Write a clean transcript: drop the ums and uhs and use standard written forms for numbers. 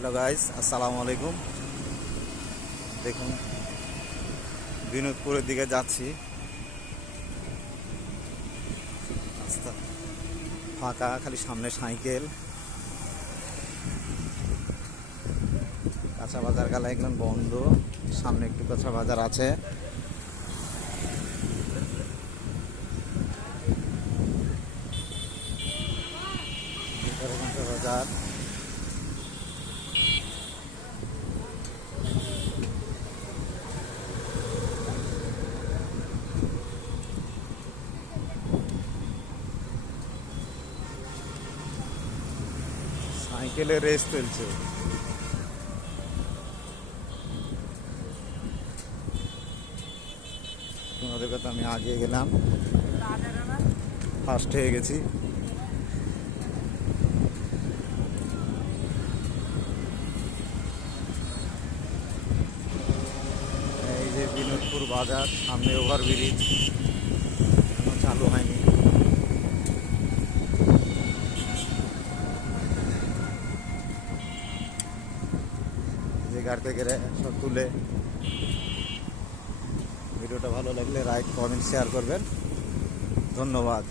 Hello guys, আসসালামু আলাইকুম। দেখুন, বিনোদপুরের দিকে যাচ্ছি। রাস্তা ফাঁকা, খালি সামনে সাইকেল। কাঁচা বাজার গেলা একদম বন্ধ। সামনে একটু কাঁচা বাজার আছে। ভিতরে কাঁচা বাজার। সাইকেলের রেস চলছে। তোমাদের কথা আমি আগে গেলাম, ফার্স্ট হয়ে গেছি। এই যে বিনোদপুর বাজার, সামনে ওভারব্রিজ এখনো চালু হয়নি। যে গাড়ি থেকে সব তুলে। ভিডিওটা ভালো লাগলে লাইক, কমেন্ট, শেয়ার করবেন। ধন্যবাদ।